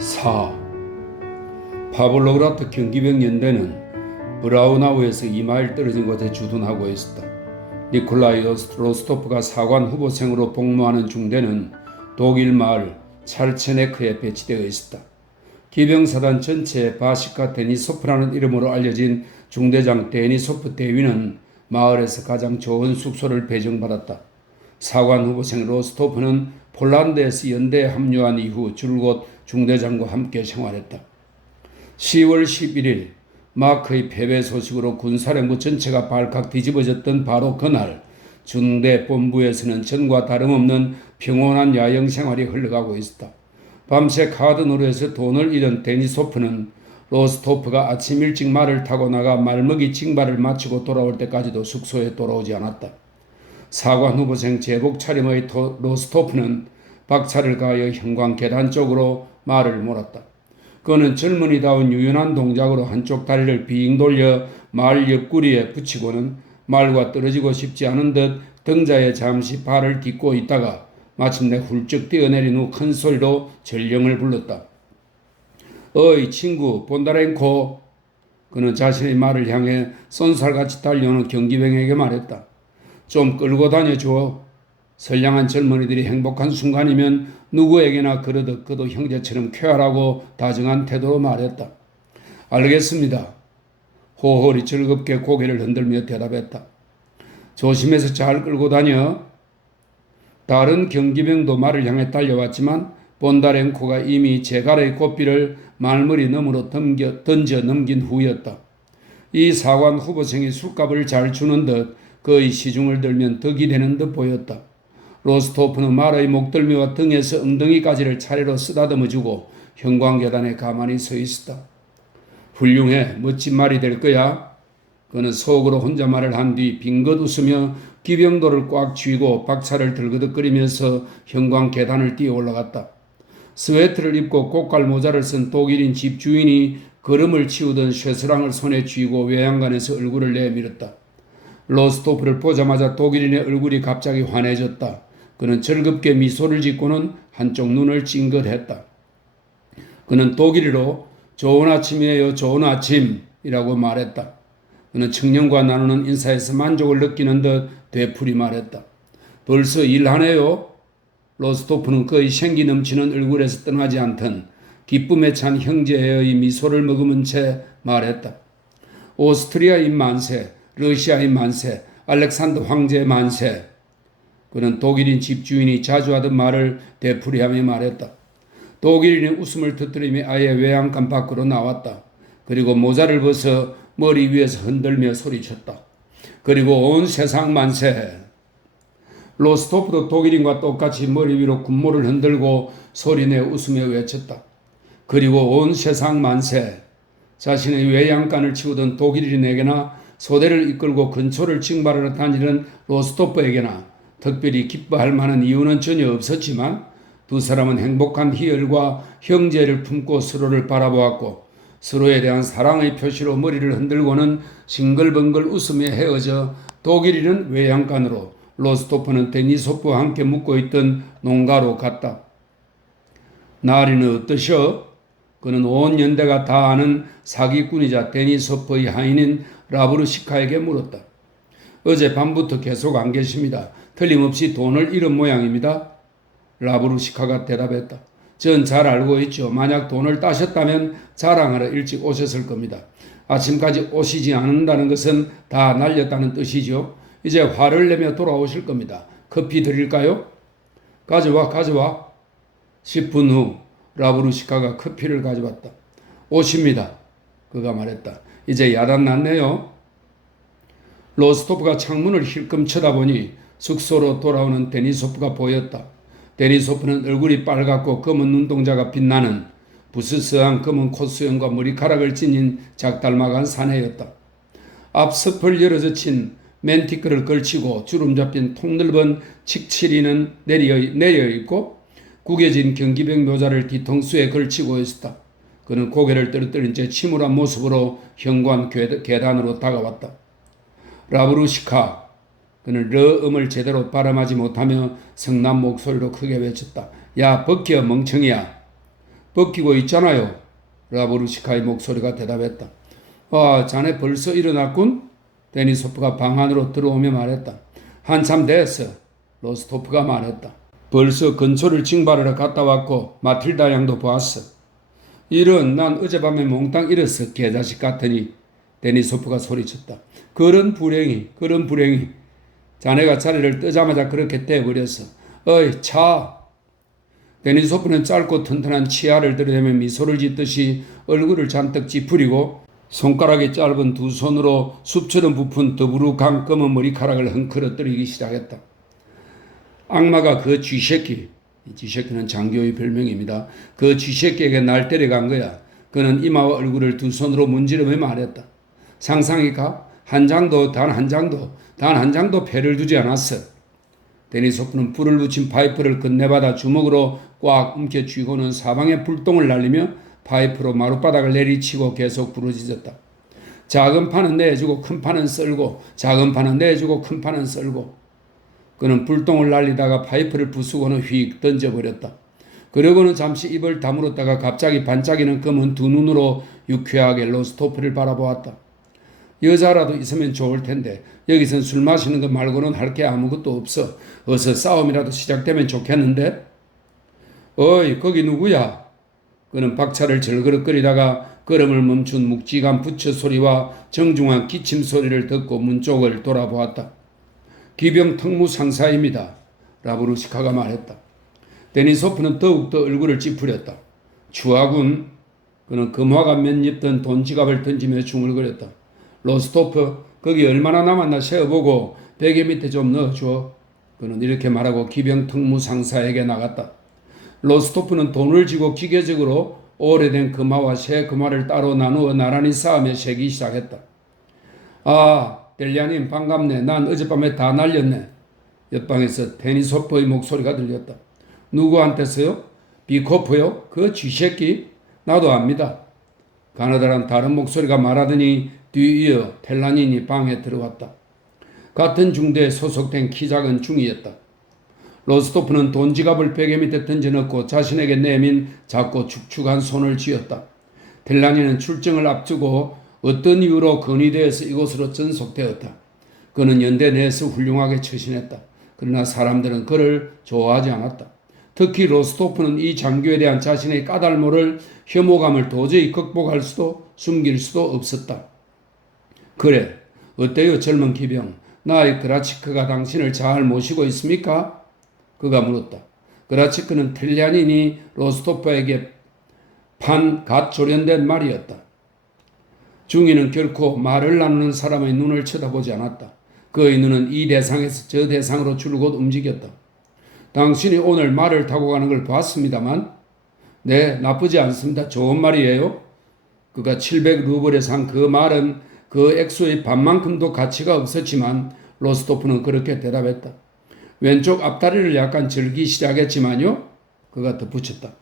4. 파블로그라트 경기병 연대는 브라우나우에서 2마일 떨어진 곳에 주둔하고 있었다. 니콜라이 로스토프가 사관 후보생으로 복무하는 중대는 독일 마을 찰체네크에 배치되어 있었다. 기병사단 전체에 바시카 데니소프라는 이름으로 알려진 중대장 데니소프 대위는 마을에서 가장 좋은 숙소를 배정받았다. 사관 후보생 로스토프는 폴란드에서 연대에 합류한 이후 줄곧 중대장과 함께 생활했다. 10월 11일 마크의 패배 소식으로 군사령부 전체가 발칵 뒤집어졌던 바로 그날 중대 본부에서는 전과 다름없는 평온한 야영 생활이 흘러가고 있었다. 밤새 카드노르에서 돈을 잃은 데니소프는 로스토프가 아침 일찍 말을 타고 나가 말먹이 징발을 마치고 돌아올 때까지도 숙소에 돌아오지 않았다. 사관 후보생 제복 차림의 로스토프는 박차를 가하여 형광 계단 쪽으로 말을 몰았다. 그는 젊은이다운 유연한 동작으로 한쪽 다리를 빙 돌려 말 옆구리에 붙이고는 말과 떨어지고 싶지 않은 듯 등자에 잠시 발을 딛고 있다가 마침내 훌쩍 뛰어내린 후 큰 소리로 전령을 불렀다. 어이 친구 본다렌코. 그는 자신의 말을 향해 쏜살같이 달려오는 경기병에게 말했다. 좀 끌고 다녀줘. 선량한 젊은이들이 행복한 순간이면 누구에게나 그러듯 그도 형제처럼 쾌활하고 다정한 태도로 말했다. 알겠습니다. 호홀이 즐겁게 고개를 흔들며 대답했다. 조심해서 잘 끌고 다녀. 다른 경기병도 말을 향해 달려왔지만 본다렌코가 이미 제갈의 고삐를 말머리 너머로 던져 넘긴 후였다. 이 사관 후보생이 술값을 잘 주는 듯 그의 시중을 들면 덕이 되는 듯 보였다. 로스토프는 말의 목덜미와 등에서 엉덩이까지를 차례로 쓰다듬어주고 형광계단에 가만히 서 있었다. 훌륭해. 멋진 말이 될 거야. 그는 속으로 혼자 말을 한 뒤 빙긋 웃으며 기병도를 꽉 쥐고 박차를 들그덕거리면서 형광계단을 뛰어 올라갔다. 스웨트를 입고 고깔 모자를 쓴 독일인 집주인이 걸음을 치우던 쇠스랑을 손에 쥐고 외양간에서 얼굴을 내밀었다. 로스토프를 보자마자 독일인의 얼굴이 갑자기 환해졌다. 그는 즐겁게 미소를 짓고는 한쪽 눈을 찡긋했다. 그는 독일어로 좋은 아침이에요. 좋은 아침이라고 말했다. 그는 청년과 나누는 인사에서 만족을 느끼는 듯 되풀이 말했다. 벌써 일하네요. 로스토프는 그의 생기 넘치는 얼굴에서 떠나지 않던 기쁨에 찬 형제의 미소를 머금은 채 말했다. 오스트리아인 만세, 러시아인 만세, 알렉산더 황제의 만세. 그는 독일인 집주인이 자주 하던 말을 되풀이하며 말했다. 독일인의 웃음을 터뜨리며 아예 외양간 밖으로 나왔다. 그리고 모자를 벗어 머리 위에서 흔들며 소리쳤다. 그리고 온 세상 만세. 로스토프도 독일인과 똑같이 머리 위로 군모를 흔들고 소리내 웃으며 외쳤다. 그리고 온 세상 만세. 자신의 외양간을 치우던 독일인에게나 소대를 이끌고 근초를 징발하러 다니는 로스토프에게나 특별히 기뻐할 만한 이유는 전혀 없었지만 두 사람은 행복한 희열과 형제를 품고 서로를 바라보았고 서로에 대한 사랑의 표시로 머리를 흔들고는 싱글벙글 웃으며 헤어져 독일인은 외양간으로 로스토프는 데니소프와 함께 묵고 있던 농가로 갔다. 나리는 어떠셔? 그는 온 연대가 다 아는 사기꾼이자 데니소프의 하인인 라브루시카에게 물었다. 어제 밤부터 계속 안 계십니다. 틀림없이 돈을 잃은 모양입니다. 라브루시카가 대답했다. 전 잘 알고 있죠. 만약 돈을 따셨다면 자랑하러 일찍 오셨을 겁니다. 아침까지 오시지 않는다는 것은 다 날렸다는 뜻이죠. 이제 화를 내며 돌아오실 겁니다. 커피 드릴까요? 가져와. 10분 후 라브루시카가 커피를 가져왔다. 오십니다. 그가 말했다. 이제 야단 났네요. 로스토프가 창문을 힐끔 쳐다보니 숙소로 돌아오는 데니소프가 보였다. 데니소프는 얼굴이 빨갛고 검은 눈동자가 빛나는 부스스한 검은 콧수염과 머리카락을 지닌 작달막한 사내였다. 앞서펄 열어젖힌 맨티크를 걸치고 주름 잡힌 통넓은 칙칠이는 내려있고 구겨진 경기병 묘자를 뒤통수에 걸치고 있었다. 그는 고개를 떨어뜨린 채 침울한 모습으로 현관 계단으로 다가왔다. 라브루시카. 그는 르음을 제대로 발음하지 못하며 성난 목소리로 크게 외쳤다. 야 벗겨 멍청이야. 벗기고 있잖아요. 라브루시카의 목소리가 대답했다. 아, 자네 벌써 일어났군? 데니소프가 방 안으로 들어오며 말했다. 한참 됐어. 로스토프가 말했다. 벌써 근처를 징발하러 갔다 왔고 마틸다 양도 보았어. 이런, 난 어젯밤에 몽땅 잃었어. 개자식 같으니. 데니소프가 소리쳤다. 그런 불행이. 자네가 자리를 뜨자마자 그렇게 떼버렸어. 어이, 차. 데니소프는 짧고 튼튼한 치아를 들이대며 미소를 짓듯이 얼굴을 잔뜩 찌푸리고 손가락이 짧은 두 손으로 숲처럼 부푼 더부룩한 검은 머리카락을 헝클어뜨리기 시작했다. 악마가 그 쥐새끼는 장교의 별명입니다. 그 쥐새끼에게 날 데려간 거야. 그는 이마와 얼굴을 두 손으로 문지르며 말했다. 상상이가 단 한 장도 패를 두지 않았어. 데니소프는 불을 붙인 파이프를 끝내받아 주먹으로 꽉 움켜 쥐고는 사방에 불똥을 날리며 파이프로 마룻바닥을 내리치고 계속 부르짖었다. 작은 판은 내주고 큰 판은 썰고, 작은 판은 내주고 큰 판은 썰고. 그는 불똥을 날리다가 파이프를 부수고는 휙 던져버렸다. 그러고는 잠시 입을 다물었다가 갑자기 반짝이는 검은 두 눈으로 유쾌하게 로스토프를 바라보았다. 여자라도 있으면 좋을 텐데 여기선 술 마시는 것 말고는 할 게 아무것도 없어. 어서 싸움이라도 시작되면 좋겠는데? 어이, 거기 누구야? 그는 박차를 절그럭거리다가 걸음을 멈춘 묵직한 부처 소리와 정중한 기침 소리를 듣고 문 쪽을 돌아보았다. 기병 특무 상사입니다. 라브루시카가 말했다. 데니소프는 더욱더 얼굴을 찌푸렸다. 추하군. 그는 금화가 몇 입 든 돈지갑을 던지며 중얼거렸다. 로스토프, 거기 얼마나 남았나 세어보고 베개 밑에 좀 넣어줘. 그는 이렇게 말하고 기병 특무 상사에게 나갔다. 로스토프는 돈을 쥐고 기계적으로 오래된 금화와 새 금화를 따로 나누어 나란히 쌓으며 세기 시작했다. 아, 델리아님 반갑네. 난 어젯밤에 다 날렸네. 옆방에서 데니소프의 목소리가 들렸다. 누구한테서요? 비코프요? 그 쥐새끼? 나도 압니다. 가느다란 다른 목소리가 말하더니 뒤이어 텔라닌이 방에 들어왔다. 같은 중대에 소속된 키 작은 중이었다. 로스토프는 돈지갑을 베개 밑에 던져넣고 자신에게 내민 작고 축축한 손을 쥐었다. 텔라닌은 출정을 앞두고 어떤 이유로 건의대에서 이곳으로 전속되었다. 그는 연대 내에서 훌륭하게 처신했다. 그러나 사람들은 그를 좋아하지 않았다. 특히 로스토프는 이 장교에 대한 자신의 까닭모를 혐오감을 도저히 극복할 수도 숨길 수도 없었다. 그래, 어때요 젊은 기병? 나의 그라치크가 당신을 잘 모시고 있습니까? 그가 물었다. 그라치크는 텔리아닌이 로스토프에게 판 갓 조련된 말이었다. 중이는 결코 말을 나누는 사람의 눈을 쳐다보지 않았다. 그의 눈은 이 대상에서 저 대상으로 줄곧 움직였다. 당신이 오늘 말을 타고 가는 걸 봤습니다만, 네, 나쁘지 않습니다. 좋은 말이에요. 그가 700루블에 산 그 말은 그 액수의 반만큼도 가치가 없었지만 로스토프는 그렇게 대답했다. 왼쪽 앞다리를 약간 절기 시작했지만요. 그가 덧붙였다.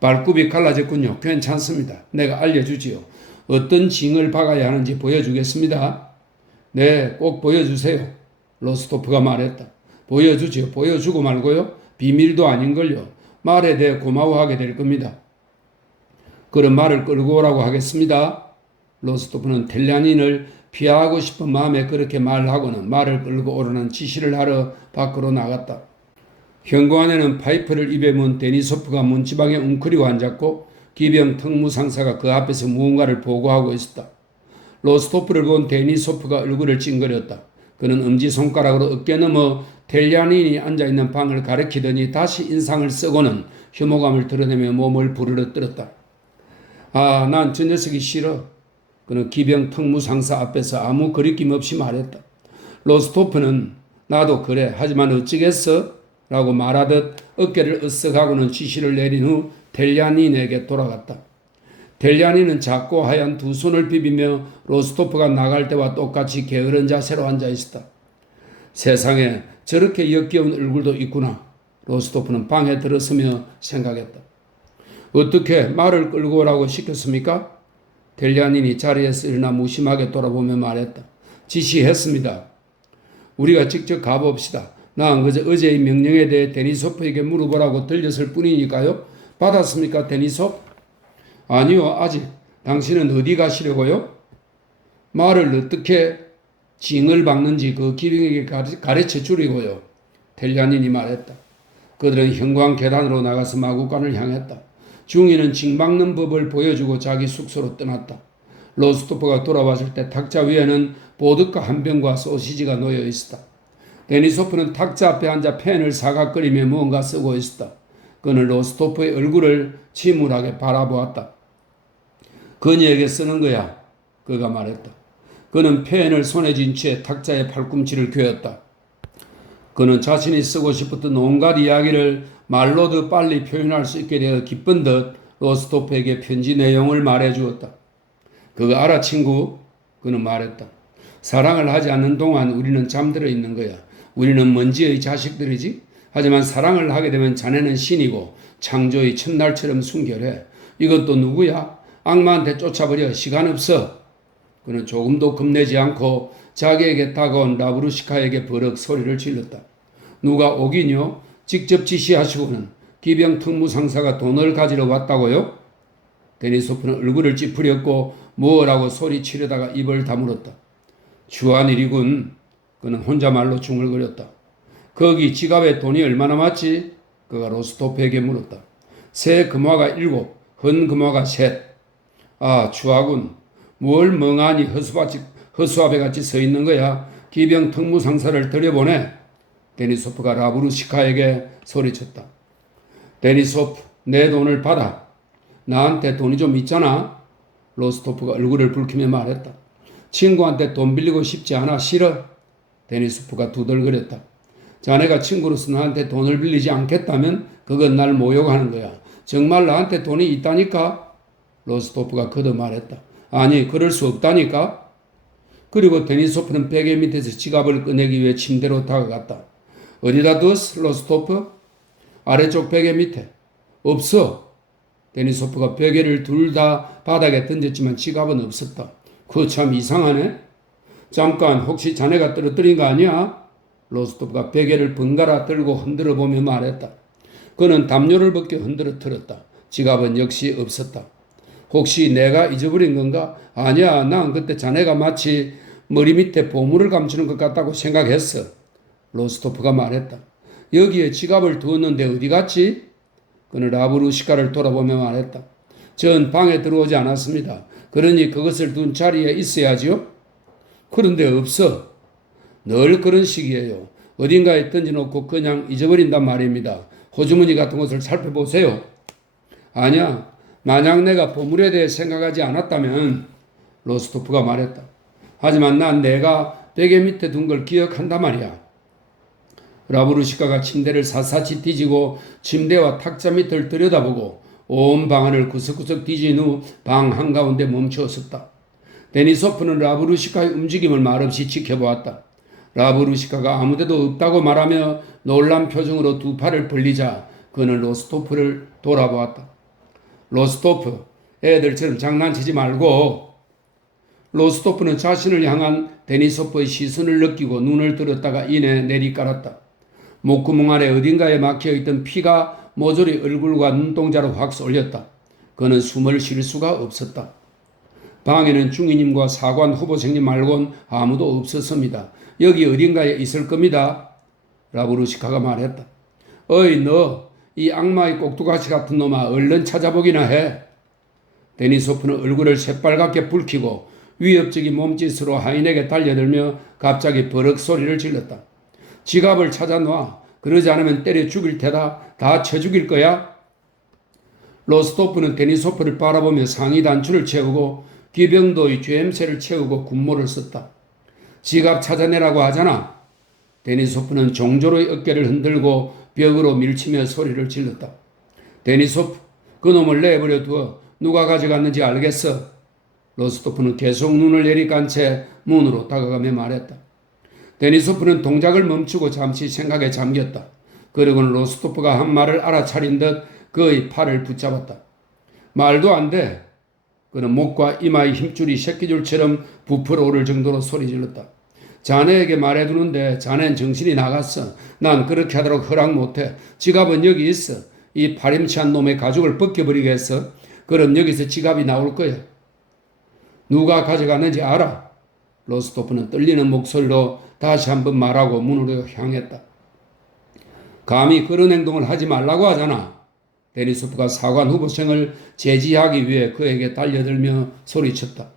발굽이 갈라졌군요. 괜찮습니다. 내가 알려주지요. 어떤 징을 박아야 하는지 보여주겠습니다. 네, 꼭 보여주세요. 로스토프가 말했다. 보여주지요. 보여주고 말고요. 비밀도 아닌걸요. 말에 대해 고마워하게 될 겁니다. 그런 말을 끌고 오라고 하겠습니다. 로스토프는 텔리아닌을 피하고 싶은 마음에 그렇게 말하고는 말을 끌고 오라는 지시를 하러 밖으로 나갔다. 현관에는 파이프를 입에 문 데니소프가 문지방에 웅크리고 앉았고 기병 특무 상사가 그 앞에서 무언가를 보고하고 있었다. 로스토프를 본 데니소프가 얼굴을 찡그렸다. 그는 엄지손가락으로 어깨 너머 텔리아닌이 앉아있는 방을 가리키더니 다시 인상을 쓰고는 혐오감을 드러내며 몸을 부르르 떨었다. 아, 난 저 녀석이 싫어. 그는 기병 특무 상사 앞에서 아무 거리낌 없이 말했다. 로스토프는 나도 그래. 하지만 어찌겠어? 라고 말하듯 어깨를 으쓱하고는 지시를 내린 후 텔리아닌에게 돌아갔다. 텔리아닌은 작고 하얀 두 손을 비비며 로스토프가 나갈 때와 똑같이 게으른 자세로 앉아 있었다. 세상에 저렇게 역겨운 얼굴도 있구나. 로스토프는 방에 들어서며 생각했다. 어떻게 말을 끌고 오라고 시켰습니까? 텔리아닌이 자리에서 일어나 무심하게 돌아보며 말했다. 지시했습니다. 우리가 직접 가봅시다. 난 그저 어제의 명령에 대해 데니소프에게 물어보라고 들렸을 뿐이니까요. 받았습니까, 데니소프? 아니요, 아직. 당신은 어디 가시려고요? 말을 어떻게 징을 박는지 그 기병에게 가르쳐 주려고요. 텔리아닌이 말했다. 그들은 형광 계단으로 나가서 마구간을 향했다. 중위는 징 박는 법을 보여주고 자기 숙소로 떠났다. 로스토프가 돌아왔을 때 탁자 위에는 보드카 한 병과 소시지가 놓여 있었다. 데니소프는 탁자 앞에 앉아 펜을 사각거리며 무언가 쓰고 있었다. 그는 로스토프의 얼굴을 침울하게 바라보았다. 그녀에게 쓰는 거야. 그가 말했다. 그는 펜을 손에 쥔 채 탁자의 팔꿈치를 괴었다. 그는 자신이 쓰고 싶었던 온갖 이야기를 말로 더 빨리 표현할 수 있게 되어 기쁜 듯 로스토프에게 편지 내용을 말해주었다. 그거 알아, 친구? 그는 말했다. 사랑을 하지 않는 동안 우리는 잠들어 있는 거야. 우리는 먼지의 자식들이지. 하지만 사랑을 하게 되면 자네는 신이고 창조의 첫날처럼 순결해. 이것도 누구야? 악마한테 쫓아버려. 시간 없어. 그는 조금도 겁내지 않고 자기에게 다가온 라브루시카에게 버럭 소리를 질렀다. 누가 오긴요? 직접 지시하시고는 기병 특무상사가 돈을 가지러 왔다고요? 데니소프는 얼굴을 찌푸렸고 뭐라고 소리치려다가 입을 다물었다. 추한 일이군. 그는 혼자말로 중얼거렸다. 거기 지갑에 돈이 얼마나 맞지? 그가 로스토프에게 물었다. 새 금화가 7, 헌 금화가 3. 아, 추하군. 뭘 멍하니 허수아비같이 서 있는 거야? 기병 특무상사를 들여보내. 데니소프가 라브루시카에게 소리쳤다. 데니소프, 내 돈을 받아. 나한테 돈이 좀 있잖아. 로스토프가 얼굴을 붉히며 말했다. 친구한테 돈 빌리고 싶지 않아. 싫어. 데니소프가 두들거렸다. 자네가 친구로서 나한테 돈을 빌리지 않겠다면 그건 날 모욕하는 거야. 정말 나한테 돈이 있다니까? 로스토프가 거듭 말했다. 아니, 그럴 수 없다니까? 그리고 데니소프는 베개 밑에서 지갑을 꺼내기 위해 침대로 다가갔다. 어디다 뒀어, 로스토프? 아래쪽 베개 밑에. 없어. 데니소프가 베개를 둘 다 바닥에 던졌지만 지갑은 없었다. 그거 참 이상하네. 잠깐, 혹시 자네가 떨어뜨린 거 아니야? 로스토프가 베개를 번갈아 들고 흔들어 보며 말했다. 그는 담요를 벗겨 흔들어 틀었다. 지갑은 역시 없었다. 혹시 내가 잊어버린 건가? 아니야, 난 그때 자네가 마치 머리 밑에 보물을 감추는 것 같다고 생각했어. 로스토프가 말했다. 여기에 지갑을 두었는데 어디 갔지? 그는 라브루시카를 돌아보며 말했다. 전 방에 들어오지 않았습니다. 그러니 그것을 둔 자리에 있어야지요? 그런데 없어. 늘 그런 식이에요. 어딘가에 던져놓고 그냥 잊어버린단 말입니다. 호주머니 같은 것을 살펴보세요. 아니야. 만약 내가 보물에 대해 생각하지 않았다면 로스토프가 말했다. 하지만 난 내가 베개 밑에 둔 걸 기억한단 말이야. 라브루시카가 침대를 샅샅이 뒤지고 침대와 탁자 밑을 들여다보고 온 방안을 구석구석 뒤진 후 방 한가운데 멈추었었다. 데니소프는 라브루시카의 움직임을 말없이 지켜보았다. 라브루시카가 아무데도 없다고 말하며 놀란 표정으로 두 팔을 벌리자 그는 로스토프를 돌아보았다. 로스토프, 애들처럼 장난치지 말고. 로스토프는 자신을 향한 데니소프의 시선을 느끼고 눈을 들었다가 이내 내리깔았다. 목구멍 안에 어딘가에 막혀있던 피가 모조리 얼굴과 눈동자로 확 쏠렸다. 그는 숨을 쉴 수가 없었다. 방에는 중위님과 사관 후보생님 말곤 아무도 없었습니다. 여기 어딘가에 있을 겁니다. 라브루시카가 말했다. 어이 너, 이 악마의 꼭두가시 같은 놈아, 얼른 찾아보기나 해. 데니소프는 얼굴을 새빨갛게 붉히고 위협적인 몸짓으로 하인에게 달려들며 갑자기 버럭 소리를 질렀다. 지갑을 찾아놔. 그러지 않으면 때려 죽일 테다. 다 쳐 죽일 거야. 로스토프는 데니소프를 바라보며 상의 단추를 채우고 기병도의 죄임새를 채우고 군모를 썼다. 지갑 찾아내라고 하잖아. 데니소프는 종조로의 어깨를 흔들고 벽으로 밀치며 소리를 질렀다. 데니소프, 그놈을 내버려 두어. 누가 가져갔는지 알겠어. 로스토프는 계속 눈을 내리깐 채 문으로 다가가며 말했다. 데니소프는 동작을 멈추고 잠시 생각에 잠겼다. 그리고는 로스토프가 한 말을 알아차린 듯 그의 팔을 붙잡았다. 말도 안 돼. 그는 목과 이마의 힘줄이 새끼줄처럼 부풀어 오를 정도로 소리 질렀다. 자네에게 말해두는데 자넨 정신이 나갔어. 난 그렇게 하도록 허락 못해. 지갑은 여기 있어. 이 파렴치한 놈의 가죽을 벗겨버리겠어. 그럼 여기서 지갑이 나올 거야. 누가 가져갔는지 알아? 로스토프는 떨리는 목소리로 다시 한번 말하고 문으로 향했다. 감히 그런 행동을 하지 말라고 하잖아. 데니소프가 사관 후보생을 제지하기 위해 그에게 달려들며 소리쳤다.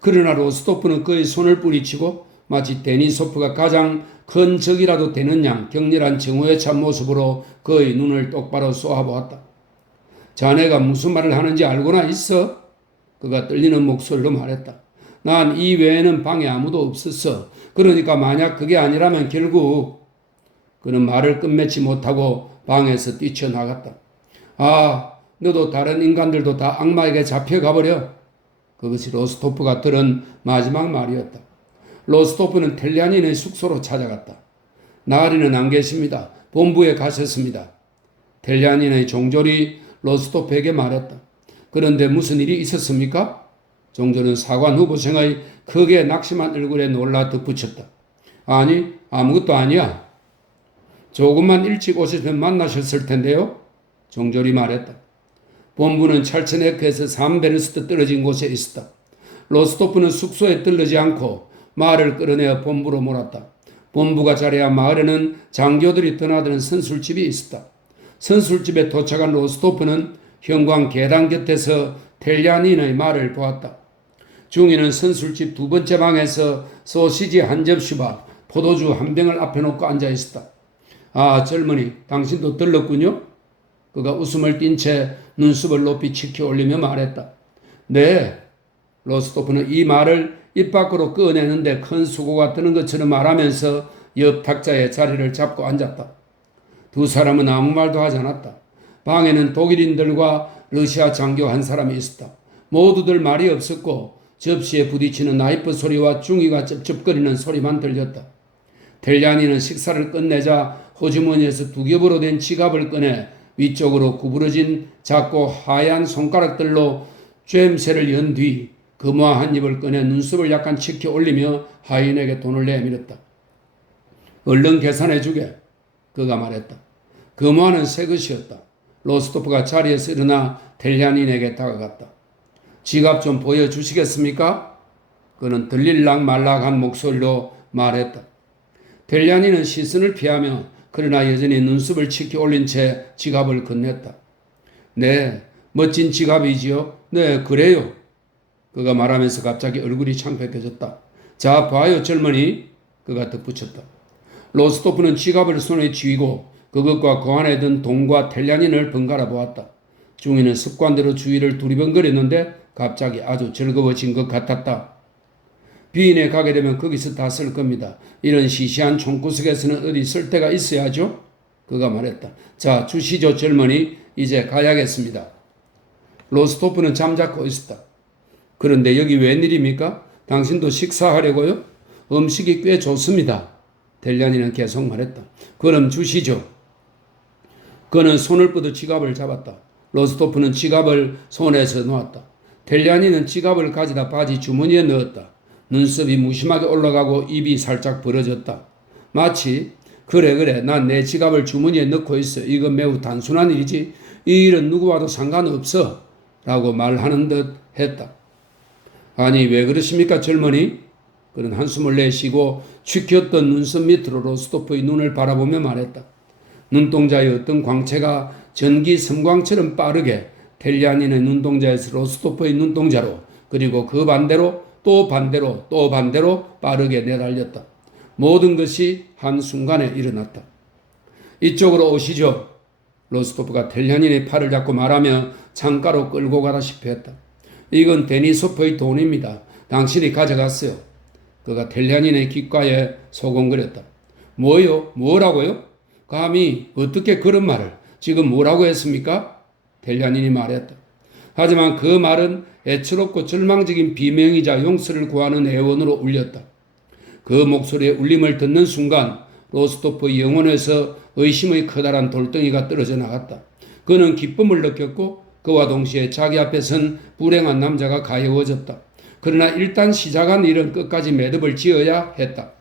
그러나 로스토프는 그의 손을 뿌리치고 마치 데니소프가 가장 큰 적이라도 되는 양 격렬한 정오에 찬 모습으로 그의 눈을 똑바로 쏘아보았다. 자네가 무슨 말을 하는지 알고나 있어? 그가 떨리는 목소리로 말했다. 난 이 외에는 방에 아무도 없었어. 그러니까 만약 그게 아니라면 결국 그는 말을 끝맺지 못하고 방에서 뛰쳐나갔다. 아, 너도 다른 인간들도 다 악마에게 잡혀가버려. 그것이 로스토프가 들은 마지막 말이었다. 로스토프는 텔리아닌의 숙소로 찾아갔다. 나으리는 안 계십니다. 본부에 가셨습니다. 텔리아닌의 종졸이 로스토프에게 말했다. 그런데 무슨 일이 있었습니까? 종졸은 사관 후보생의 크게 낙심한 얼굴에 놀라 덧붙였다. 아니, 아무것도 아니야. 조금만 일찍 오셨으면 만나셨을 텐데요. 종졸이 말했다. 본부는 찰츠네크에서 3베르스트 떨어진 곳에 있었다. 로스토프는 숙소에 들르지 않고 말을 끌어내어 본부로 몰았다. 본부가 자리한 마을에는 장교들이 드나드는 선술집이 있었다. 선술집에 도착한 로스토프는 형광 계단 곁에서 텔리아닌의 말을 보았다. 중이는 선술집 두 번째 방에서 소시지 한 접시와 포도주 한 병을 앞에 놓고 앉아 있었다. 아, 젊은이, 당신도 들렀군요? 그가 웃음을 띤 채 눈썹을 높이 치켜 올리며 말했다. 네. 로스토프는 이 말을 입 밖으로 꺼내는데 큰 수고가 드는 것처럼 말하면서 옆 탁자에 자리를 잡고 앉았다. 두 사람은 아무 말도 하지 않았다. 방에는 독일인들과 러시아 장교 한 사람이 있었다. 모두들 말이 없었고 접시에 부딪히는 나이프 소리와 중이가 쩝쩝거리는 소리만 들렸다. 텔리아니는 식사를 끝내자 호주머니에서 두 겹으로 된 지갑을 꺼내 위쪽으로 구부러진 작고 하얀 손가락들로 쨘새를 연 뒤 금화 한 입을 꺼내 눈썹을 약간 치켜 올리며 하인에게 돈을 내밀었다. 얼른 계산해 주게. 그가 말했다. 금화는 새 것이었다. 로스토프가 자리에서 일어나 텔리아닌에게 다가갔다. 지갑 좀 보여주시겠습니까? 그는 들릴락 말락한 목소리로 말했다. 텔리아닌은 시선을 피하며 그러나 여전히 눈썹을 치켜 올린 채 지갑을 건넸다. 네, 멋진 지갑이지요? 네, 그래요. 그가 말하면서 갑자기 얼굴이 창백해졌다. 자, 봐요, 젊은이. 그가 덧붙였다. 로스토프는 지갑을 손에 쥐고 그것과 그 안에 든 돈과 텔리아닌을 번갈아 보았다. 중이는 습관대로 주위를 두리번거렸는데 갑자기 아주 즐거워진 것 같았다. 비인에 가게 되면 거기서 다 쓸 겁니다. 이런 시시한 총구석에서는 어디 쓸 데가 있어야죠? 그가 말했다. 자, 주시죠, 젊은이. 이제 가야겠습니다. 로스토프는 잠자코 있었다. 그런데 여기 웬일입니까? 당신도 식사하려고요? 음식이 꽤 좋습니다. 텔리아닌은 계속 말했다. 그럼 주시죠. 그는 손을 뻗어 지갑을 잡았다. 로스토프는 지갑을 손에서 놓았다. 텔리아닌은 지갑을 가져다 바지 주머니에 넣었다. 눈썹이 무심하게 올라가고 입이 살짝 벌어졌다. 마치 그래 난 내 지갑을 주머니에 넣고 있어. 이건 매우 단순한 일이지. 이 일은 누구와도 상관없어. 라고 말하는 듯 했다. 아니 왜 그러십니까 젊은이? 그는 한숨을 내쉬고 축혔던 눈썹 밑으로 로스토프의 눈을 바라보며 말했다. 눈동자의 어떤 광채가 전기 섬광처럼 빠르게 텔리아닌의 눈동자에서 로스토프의 눈동자로 그리고 그 반대로 또 반대로 빠르게 내달렸다. 모든 것이 한순간에 일어났다. 이쪽으로 오시죠. 로스토프가 텔리아닌의 팔을 잡고 말하며 창가로 끌고 가다시피 했다. 이건 데니소프의 돈입니다. 당신이 가져갔어요. 그가 텔리아닌의 귓가에 소곤거렸다. 뭐요? 뭐라고요? 감히 어떻게 그런 말을? 지금 뭐라고 했습니까? 텔리아닌이 말했다. 하지만 그 말은 애처롭고 절망적인 비명이자 용서를 구하는 애원으로 울렸다. 그 목소리의 울림을 듣는 순간 로스토프의 영혼에서 의심의 커다란 돌덩이가 떨어져 나갔다. 그는 기쁨을 느꼈고 그와 동시에 자기 앞에 선 불행한 남자가 가여워졌다. 그러나 일단 시작한 일은 끝까지 매듭을 지어야 했다.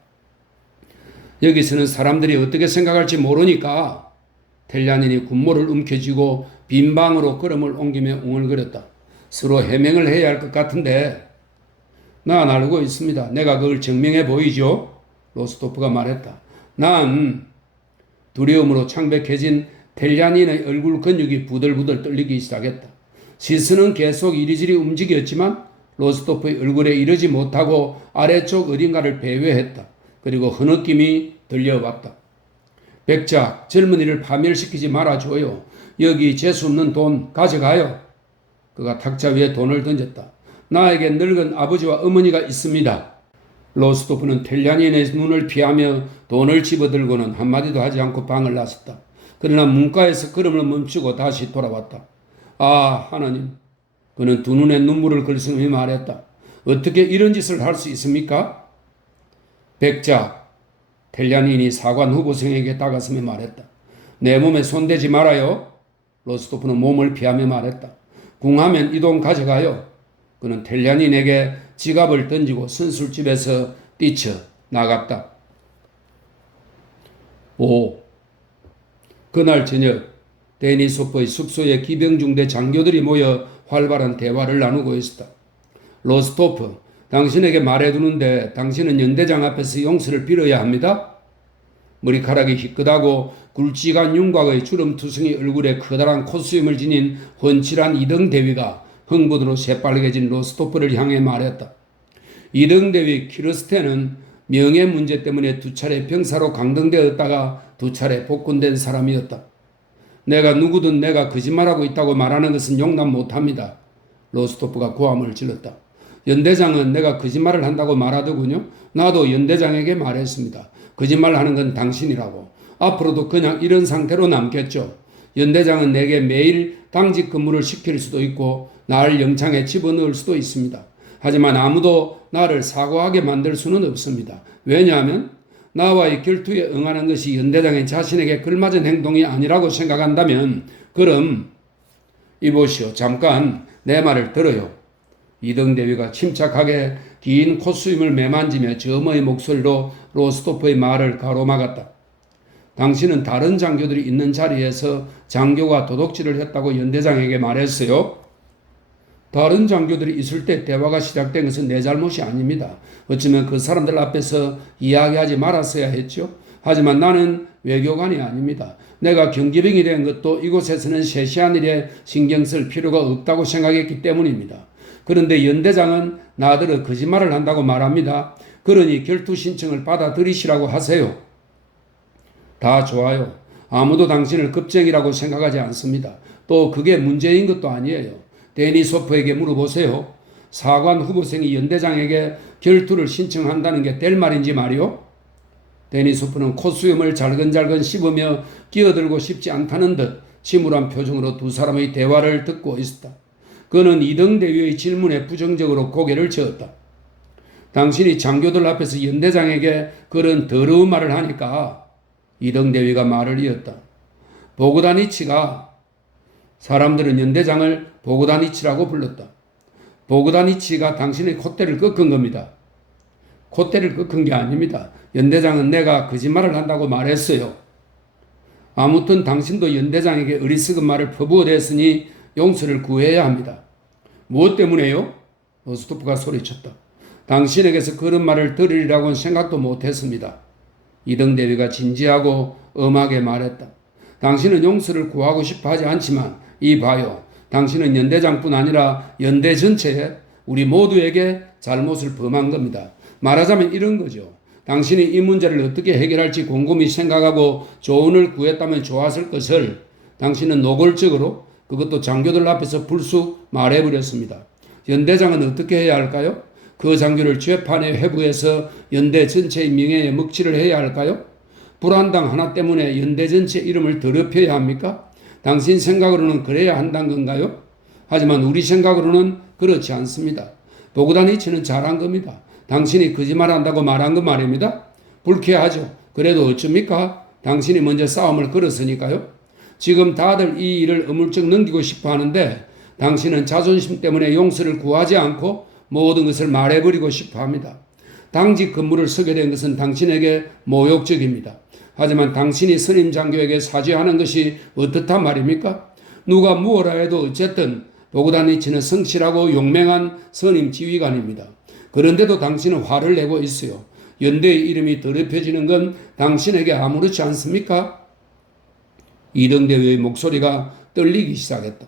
여기서는 사람들이 어떻게 생각할지 모르니까 텔리아닌이 군모를 움켜쥐고 빈 방으로 걸음을 옮기며 웅얼거렸다. 서로 해명을 해야 할 것 같은데 난 알고 있습니다. 내가 그걸 증명해 보이죠? 로스토프가 말했다. 난 두려움으로 창백해진 텔리아닌의 얼굴 근육이 부들부들 떨리기 시작했다. 시선은 계속 이리저리 움직였지만 로스토프의 얼굴에 이르지 못하고 아래쪽 어딘가를 배회했다. 그리고 흐느낌이 들려왔다. 백작, 젊은이를 파멸시키지 말아줘요. 여기 재수없는 돈 가져가요. 그가 탁자 위에 돈을 던졌다. 나에게 늙은 아버지와 어머니가 있습니다. 로스토프는 텔리아닌의 눈을 피하며 돈을 집어들고는 한마디도 하지 않고 방을 나섰다. 그러나 문가에서 걸음을 멈추고 다시 돌아왔다. 아, 하나님. 그는 두 눈에 눈물을 글썽이며 말했다. 어떻게 이런 짓을 할 수 있습니까? 백작, 텔리아닌이 사관 후보생에게 다가서며 말했다. 내 몸에 손대지 말아요. 로스토프는 몸을 피하며 말했다. 궁하면 이 돈 가져가요. 그는 텔리아닌에게 지갑을 던지고 선술집에서 뛰쳐 나갔다. 5. 그날 저녁 데니소프의 숙소에 기병중대 장교들이 모여 활발한 대화를 나누고 있었다. 로스토프, 당신에게 말해두는데 당신은 연대장 앞에서 용서를 빌어야 합니다. 머리카락이 희끗하고 굵직한 윤곽의 주름투성이 얼굴에 커다란 콧수염을 지닌 훤칠한 이등 대위가 흥분으로 새빨개진 로스토프를 향해 말했다. 이등 대위 키르스테는 명예 문제 때문에 두 차례 병사로 강등되었다가 두 차례 복권된 사람이었다. 내가 누구든 내가 거짓말하고 있다고 말하는 것은 용납 못합니다. 로스토프가 고함을 질렀다. 연대장은 내가 거짓말을 한다고 말하더군요. 나도 연대장에게 말했습니다. 거짓말하는 건 당신이라고. 앞으로도 그냥 이런 상태로 남겠죠. 연대장은 내게 매일 당직 근무를 시킬 수도 있고 나를 영창에 집어넣을 수도 있습니다. 하지만 아무도 나를 사과하게 만들 수는 없습니다. 왜냐하면 나와의 결투에 응하는 것이 연대장이 자신에게 걸맞은 행동이 아니라고 생각한다면 그럼 이보시오. 잠깐 내 말을 들어요. 이등대위가 침착하게 긴 콧수염을 매만지며 저음의 목소리로 로스토프의 말을 가로막았다. 당신은 다른 장교들이 있는 자리에서 장교가 도둑질을 했다고 연대장에게 말했어요. 다른 장교들이 있을 때 대화가 시작된 것은 내 잘못이 아닙니다. 어쩌면 그 사람들 앞에서 이야기하지 말았어야 했죠. 하지만 나는 외교관이 아닙니다. 내가 경기병이 된 것도 이곳에서는 세시한 일에 신경 쓸 필요가 없다고 생각했기 때문입니다. 그런데 연대장은 나더러 거짓말을 한다고 말합니다. 그러니 결투 신청을 받아들이시라고 하세요. 다 좋아요. 아무도 당신을 급쟁이라고 생각하지 않습니다. 또 그게 문제인 것도 아니에요. 데니소프에게 물어보세요. 사관 후보생이 연대장에게 결투를 신청한다는 게 될 말인지 말이요? 데니소프는 콧수염을 잘근잘근 씹으며 끼어들고 싶지 않다는 듯 침울한 표정으로 두 사람의 대화를 듣고 있었다. 그는 이등 대위의 질문에 부정적으로 고개를 저었다. 당신이 장교들 앞에서 연대장에게 그런 더러운 말을 하니까 이등 대위가 말을 이었다. 보그다니치가 사람들은 연대장을 보그다니치라고 불렀다. 보그다니치가 당신의 콧대를 꺾은 겁니다. 콧대를 꺾은 게 아닙니다. 연대장은 내가 거짓말을 한다고 말했어요. 아무튼 당신도 연대장에게 어리석은 말을 퍼부어댔으니 용서를 구해야 합니다. 무엇 때문에요? 로스토프가 소리쳤다. 당신에게서 그런 말을 들으리라고는 생각도 못했습니다. 이등 대위가 진지하고 엄하게 말했다. 당신은 용서를 구하고 싶어 하지 않지만 이 봐요. 당신은 연대장뿐 아니라 연대 전체에 우리 모두에게 잘못을 범한 겁니다. 말하자면 이런 거죠. 당신이 이 문제를 어떻게 해결할지 곰곰이 생각하고 조언을 구했다면 좋았을 것을 당신은 노골적으로 그것도 장교들 앞에서 불쑥 말해버렸습니다. 연대장은 어떻게 해야 할까요? 그 장교를 재판에 회부해서 연대 전체의 명예에 먹칠을 해야 할까요? 불안당 하나 때문에 연대 전체 이름을 더럽혀야 합니까? 당신 생각으로는 그래야 한다는 건가요? 하지만 우리 생각으로는 그렇지 않습니다. 보그다니치는 잘한 겁니다. 당신이 거짓말한다고 말한 건 말입니다. 불쾌하죠. 그래도 어쩝니까? 당신이 먼저 싸움을 걸었으니까요. 지금 다들 이 일을 어물쩍 넘기고 싶어 하는데 당신은 자존심 때문에 용서를 구하지 않고 모든 것을 말해버리고 싶어 합니다. 당직 근무를 서게 된 것은 당신에게 모욕적입니다. 하지만 당신이 선임 장교에게 사죄하는 것이 어떻단 말입니까? 누가 무엇라 해도 어쨌든 보그다니치는 성실하고 용맹한 선임 지휘관입니다. 그런데도 당신은 화를 내고 있어요. 연대의 이름이 더럽혀지는 건 당신에게 아무렇지 않습니까? 이등대위의 목소리가 떨리기 시작했다.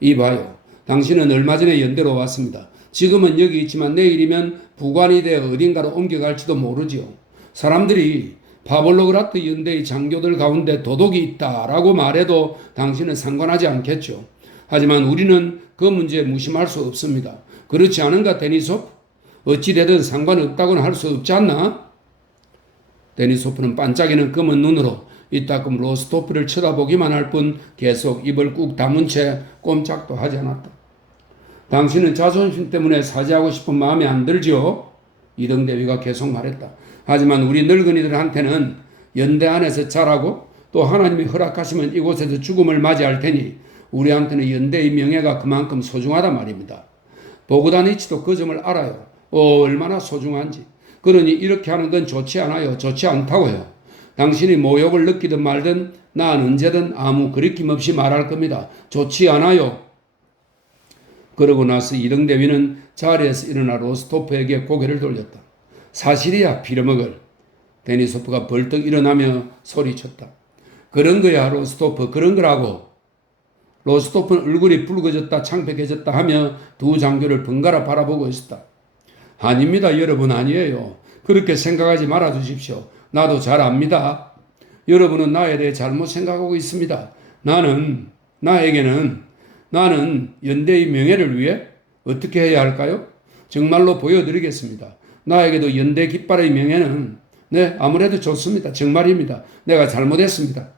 이봐요. 당신은 얼마 전에 연대로 왔습니다. 지금은 여기 있지만 내일이면 부관이 되어 어딘가로 옮겨갈지도 모르지요. 사람들이 파볼로그라트 연대의 장교들 가운데 도둑이 있다라고 말해도 당신은 상관하지 않겠죠. 하지만 우리는 그 문제에 무심할 수 없습니다. 그렇지 않은가, 데니소프? 어찌되든 상관없다고는 할 수 없지 않나? 데니소프는 반짝이는 검은 눈으로 이따금 로스토프를 쳐다보기만 할 뿐 계속 입을 꾹 다문 채 꼼짝도 하지 않았다. 당신은 자존심 때문에 사죄하고 싶은 마음이 안 들지요? 이등대위가 계속 말했다. 하지만 우리 늙은이들한테는 연대 안에서 자라고 또 하나님이 허락하시면 이곳에서 죽음을 맞이할 테니 우리한테는 연대의 명예가 그만큼 소중하단 말입니다. 보그다니치도 그 점을 알아요. 얼마나 소중한지. 그러니 이렇게 하는 건 좋지 않아요. 좋지 않다고요. 당신이 모욕을 느끼든 말든 난 언제든 아무 거리낌 없이 말할 겁니다. 좋지 않아요. 그러고 나서 이등대위는 자리에서 일어나 로스토프에게 고개를 돌렸다. 사실이야, 빌어먹을. 데니소프가 벌떡 일어나며 소리쳤다. 그런 거야, 로스토프. 그런 거라고. 로스토프는 얼굴이 붉어졌다 창백해졌다 하며 두 장교를 번갈아 바라보고 있었다. 아닙니다, 여러분, 아니에요. 그렇게 생각하지 말아 주십시오. 나도 잘 압니다. 여러분은 나에 대해 잘못 생각하고 있습니다. 나는 연대의 명예를 위해 어떻게 해야 할까요? 정말로 보여드리겠습니다. 나에게도 연대 깃발의 명예는 아무래도 좋습니다. 정말입니다. 내가 잘못했습니다.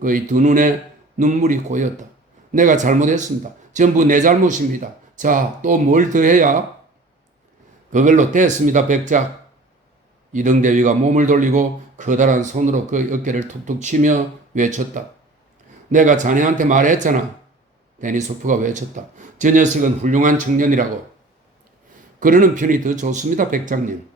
그의 두 눈에 눈물이 고였다. 내가 잘못했습니다. 전부 내 잘못입니다. 자, 또 뭘 더 해야? 그걸로 됐습니다, 백작. 이등대위가 몸을 돌리고 커다란 손으로 그 어깨를 툭툭 치며 외쳤다. 내가 자네한테 말했잖아. 데니소프가 외쳤다. 저 녀석은 훌륭한 청년이라고. 그러는 편이 더 좋습니다, 백장님.